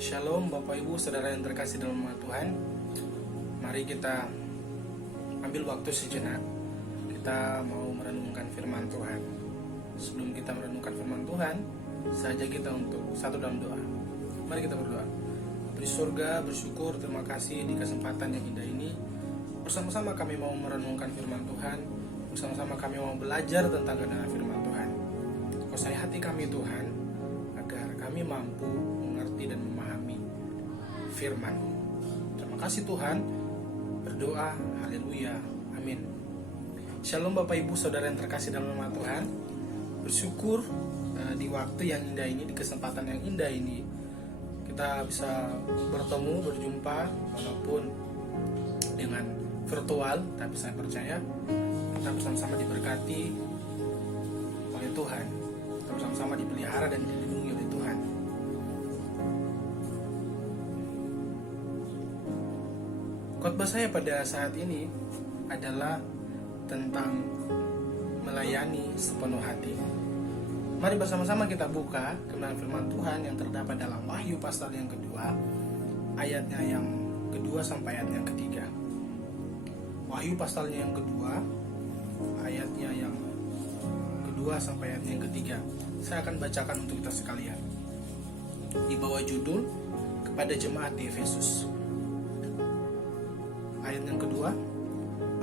Shalom Bapak Ibu Saudara yang terkasih dalam nama Tuhan. Mari kita ambil waktu sejenak. Kita mau merenungkan firman Tuhan. Sebelum kita merenungkan firman Tuhan, saja kita untuk satu dalam doa. Mari kita berdoa. Bapa di surga, bersyukur, terima kasih di kesempatan yang indah ini. Bersama-sama kami mau merenungkan firman Tuhan. Bersama-sama kami mau belajar tentang kebenaran firman Tuhan. Kuasai hati kami Tuhan, agar kami mampu mengerti dan memahami firman. Terima kasih Tuhan. Berdoa, haleluya, amin. Shalom Bapak Ibu Saudara yang terkasih dalam nama Tuhan. Bersyukur di waktu yang indah ini, di kesempatan yang indah ini, kita bisa bertemu, berjumpa walaupun dengan virtual, tapi saya percaya kita bersama-sama diberkati oleh Tuhan. Kita bersama-sama dipelihara dan dilindungi oleh Tuhan. Khotbah saya pada saat ini adalah tentang melayani sepenuh hati. Mari bersama-sama kita buka kebenaran firman Tuhan yang terdapat dalam Wahyu pasal yang kedua, ayatnya yang kedua sampai ayat yang ketiga. Wahyu pasalnya yang kedua, ayatnya yang kedua sampai ayat yang ketiga. Saya akan bacakan untuk kita sekalian. Di bawah judul kepada jemaat di Efesus. Ayat yang kedua,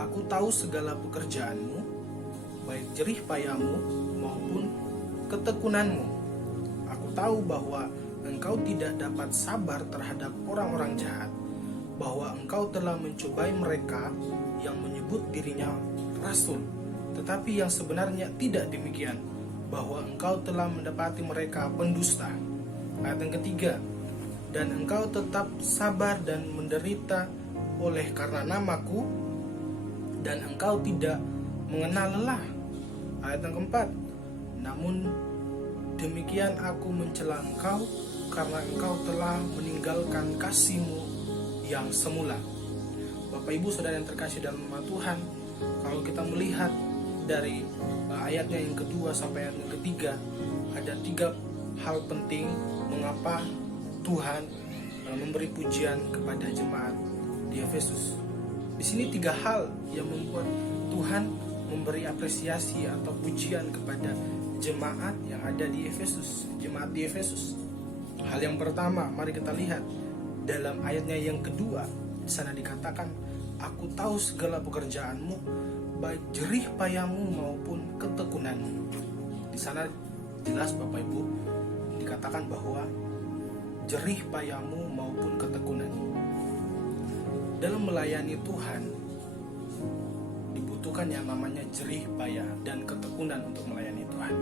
aku tahu segala pekerjaanmu, baik jerih payahmu maupun ketekunanmu. Aku tahu bahwa engkau tidak dapat sabar terhadap orang-orang jahat, bahwa engkau telah mencobai mereka yang menyebut dirinya rasul, tetapi yang sebenarnya tidak demikian, bahwa engkau telah mendapati mereka pendusta. Ayat yang ketiga, dan engkau tetap sabar dan menderita oleh karena namaku, dan engkau tidak mengenal lelah. Ayat yang keempat, namun demikian aku mencela engkau karena engkau telah meninggalkan kasihmu yang semula. Bapak Ibu Saudara yang terkasih dalam nama Tuhan, kalau kita melihat dari ayatnya yang kedua sampai ayat yang ketiga, ada tiga hal penting mengapa Tuhan memberi pujian kepada jemaat di Efesus. Di sini tiga hal yang membuat Tuhan memberi apresiasi atau pujian kepada jemaat yang ada di Efesus, jemaat di Efesus. Hal yang pertama, mari kita lihat dalam ayatnya yang kedua. Di sana dikatakan, aku tahu segala pekerjaanmu, baik jerih payahmu maupun ketekunanmu. Di sana jelas Bapak Ibu dikatakan bahwa jerih payahmu maupun ketekunanmu. Dalam melayani Tuhan dibutuhkan yang namanya jerih payah dan ketekunan untuk melayani Tuhan.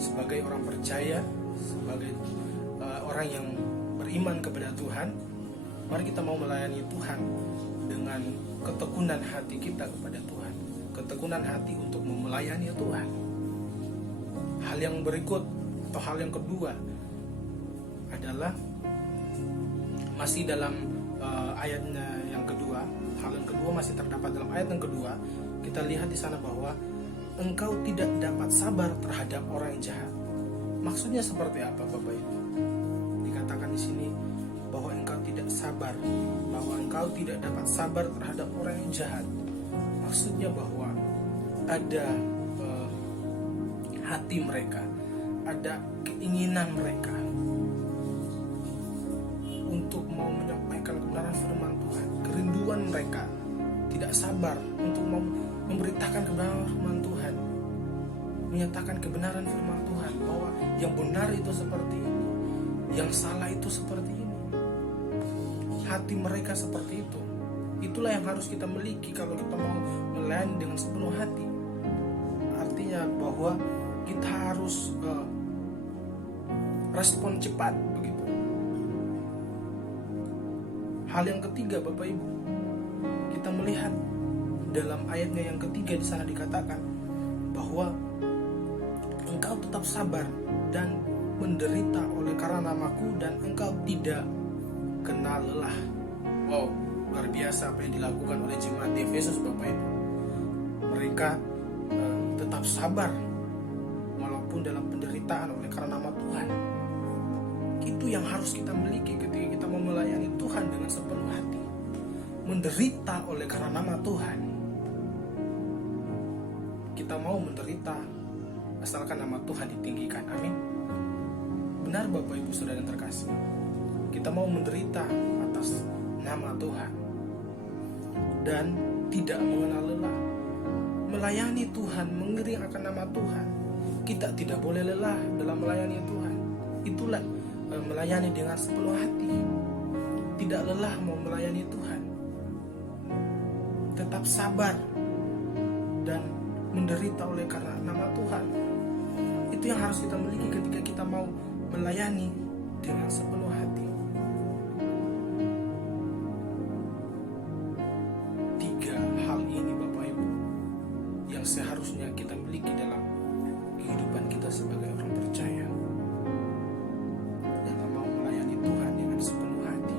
Sebagai orang percaya, sebagai orang yang beriman kepada Tuhan, mari kita mau melayani Tuhan dengan ketekunan hati kita kepada Tuhan, ketekunan hati untuk melayani Tuhan. Hal yang berikut atau hal yang kedua adalah masih dalam ayatnya yang kedua. Hal yang kedua masih terdapat dalam ayat yang kedua. Kita lihat di sana bahwa engkau tidak dapat sabar terhadap orang yang jahat. Maksudnya seperti apa Bapak Ibu? Dikatakan di sini bahwa engkau tidak sabar, bahwa engkau tidak dapat sabar terhadap orang yang jahat. Maksudnya bahwa ada hati mereka, ada keinginan mereka untuk mau menyampaikan kebenaran firman Tuhan. Kerinduan mereka, tidak sabar untuk memberitakan kebenaran firman Tuhan, menyatakan kebenaran firman Tuhan, bahwa yang benar itu seperti ini, yang salah itu seperti ini. Hati mereka seperti itu. Itulah yang harus kita miliki kalau kita mau melayani dengan sepenuh hati. Artinya bahwa kita harus respon cepat begitu. Hal yang ketiga Bapak Ibu, kita melihat dalam ayatnya yang ketiga di sana dikatakan bahwa engkau tetap sabar dan menderita oleh karena namaku, dan engkau tidak kenal lelah. Wow, luar biasa apa yang dilakukan oleh jemaat di Efesus Bapak Ibu. Mereka tetap sabar walaupun dalam penderitaan oleh karena nama Tuhan. Itu yang harus kita miliki ketika kita mau melayani Tuhan dengan sepenuh hati. Menderita oleh karena nama Tuhan. Kita mau menderita asalkan nama Tuhan ditinggikan. Amin. Benar Bapak Ibu Saudara yang terkasih. Kita mau menderita atas nama Tuhan dan tidak mengenal lelah. Melayani Tuhan, mengiring akan nama Tuhan. Kita tidak boleh lelah dalam melayani Tuhan. Itulah melayani dengan sepenuh hati. Tidak lelah mau melayani Tuhan. Tetap sabar dan menderita oleh karena nama Tuhan. Itu yang harus kita miliki ketika kita mau melayani dengan sepenuh hati. 3 hal ini Bapak Ibu yang seharusnya kita miliki dalam kehidupan kita sebagai orang percaya dalam mau melayani Tuhan dengan sepenuh hati.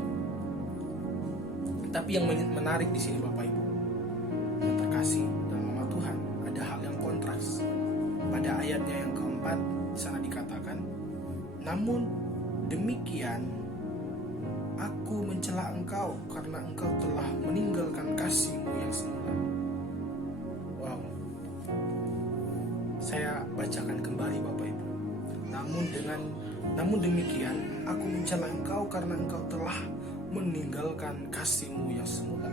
Tapi yang menarik di sini Bapak Ibu yang terkasih dalam nama Tuhan, ada hal yang kontras. Pada ayatnya yang keempat di sana dikatakan, namun demikian aku mencela engkau karena engkau telah meninggalkan kasih-Mu yang semula. Wow. Saya bacakan kembali Bapak Ibu. Namun demikian aku mencela engkau karena engkau telah meninggalkan kasih-Mu yang semula.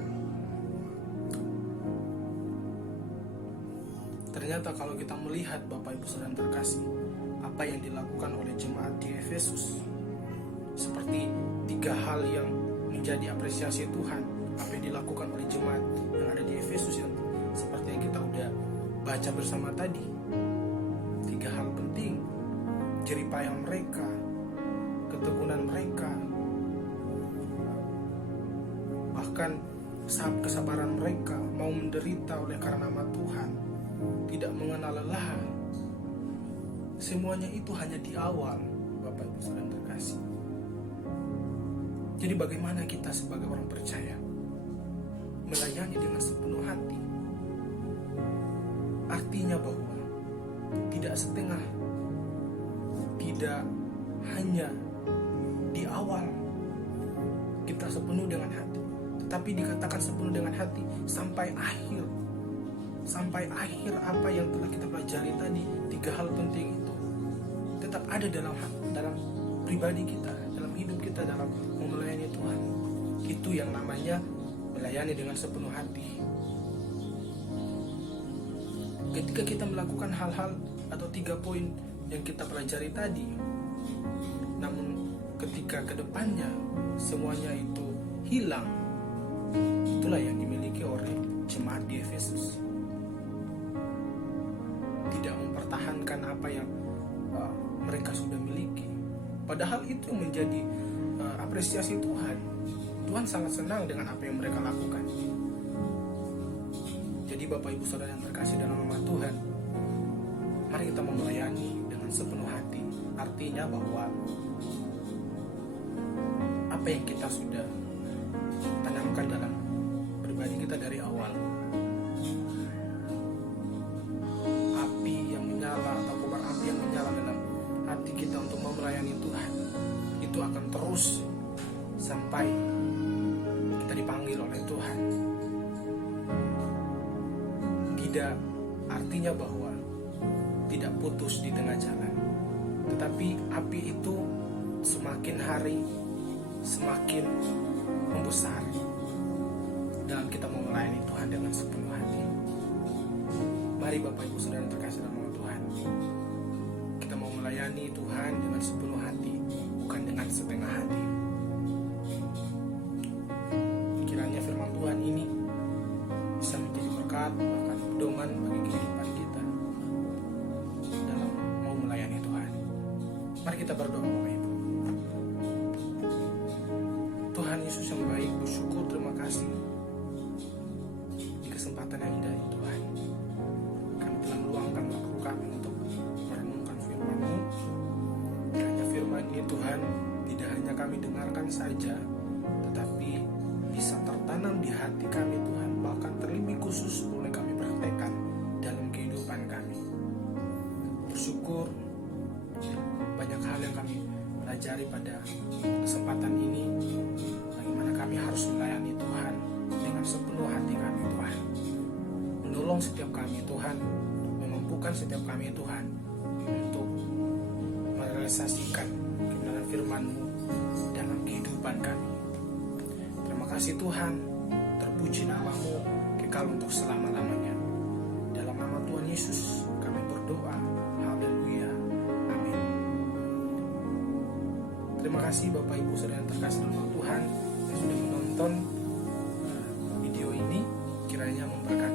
Ternyata kalau kita melihat Bapak Ibu Saudara terkasih, apa yang dilakukan oleh jemaat di Efesus, seperti 3 hal yang menjadi apresiasi Tuhan, apa yang dilakukan oleh jemaat yang ada di Efesus, yang seperti yang kita udah baca bersama tadi. 3 hal penting: jerih payah mereka, ketekunan mereka, bahkan kesabaran mereka, mau menderita oleh karena nama Tuhan, tidak mengenal lelah. Semuanya itu hanya di awal, Bapak Ibu Saudara terkasih. Jadi bagaimana kita sebagai orang percaya melayani dengan sepenuh hati? Artinya bahwa tidak setengah, tidak hanya di awal kita sepenuh dengan hati, tetapi dikatakan sepenuh dengan hati sampai akhir. Sampai akhir apa yang telah kita pelajari tadi, 3 hal penting itu tetap ada dalam pribadi kita, dalam hidup kita, dalam melayani Tuhan. Itu yang namanya melayani dengan sepenuh hati. Ketika kita melakukan hal-hal atau 3 poin yang kita pelajari tadi, namun ketika kedepannya semuanya itu hilang, itulah yang dimiliki oleh jemaat di Efesus. Tidak mempertahankan apa yang mereka sudah miliki. Padahal itu menjadi apresiasi Tuhan. Tuhan sangat senang dengan apa yang mereka lakukan. Jadi Bapak Ibu Saudara yang terkasih dalam nama Tuhan, mari kita melayani dengan sepenuh hati. Artinya bahwa apa yang kita sudah tanamkan dalam pribadi kita dari awal, api yang menyala atau kobar api yang menyala dalam hati kita untuk mau melayani Tuhan, itu akan terus sampai kita dipanggil oleh Tuhan. Tidak artinya bahwa tidak putus di tengah jalan, tetapi api itu semakin hari semakin membesar dalam kita mau melayani Tuhan dengan sepenuh hati. Mari Bapak Ibu Saudara terkasih dalam nama Tuhan, kita mau melayani Tuhan dengan sepenuh hati, bukan dengan setengah hati. Kiranya firman Tuhan ini bisa menjadi berkat, bahkan pedoman bagi kehidupan kita dalam mau melayani Tuhan. Mari kita berdoa Bapak Ibu. Tuhan Yesus yang baik, bersyukur, terima kasih di kesempatan yang indah ini Tuhan. Kami telah meluangkan waktu kami untuk merenungkan firman-Mu. Kiranya firman ini Tuhan tidak hanya kami dengarkan saja, tetapi bisa tertanam di hati kami Tuhan, bahkan terlebih khusus boleh kami praktekkan dalam kehidupan kami. Bersyukur banyak hal yang kami pelajari menyadari pada kesempatan ini bagaimana kami harus melayani Tuhan dengan sepenuh hati kami Tuhan. Menolong setiap kami Tuhan, memampukan setiap kami Tuhan untuk merealisasikan kebenaran firman-Mu dalam kehidupan kami. Terima kasih Tuhan, terpuji nama-Mu kekal untuk selama-lamanya. Dalam nama Tuhan Yesus kami berdoa. Haleluya. Amin. Terima kasih Bapak Ibu Saudara yang terkasih dalam Tuhan yang sudah menonton video ini. Kiranya memberkati